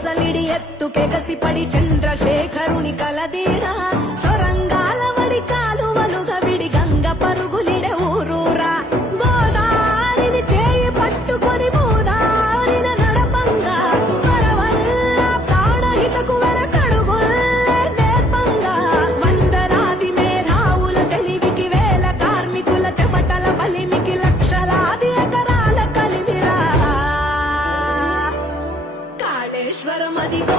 కొసలిడి ఎత్తుకే కసిపడి చంద్రశేఖరుని కలదీరా సొరంగాల వడి కాలువలుగా విడి గంగ పరుగులిడే ఊరూరా గోదారిని చేయి పట్టుకొని మూదారిన నడపంగా వరవల్ల ప్రాణహితకు వెనకడుగుల్లే నేర్పంగా వందలాది మేధావుల తెలివికి వేల కార్మికుల చెమటల బలిమికి లక్షలాది ఎకరాల కలిమిరా కాళేశ్వరం అదిగో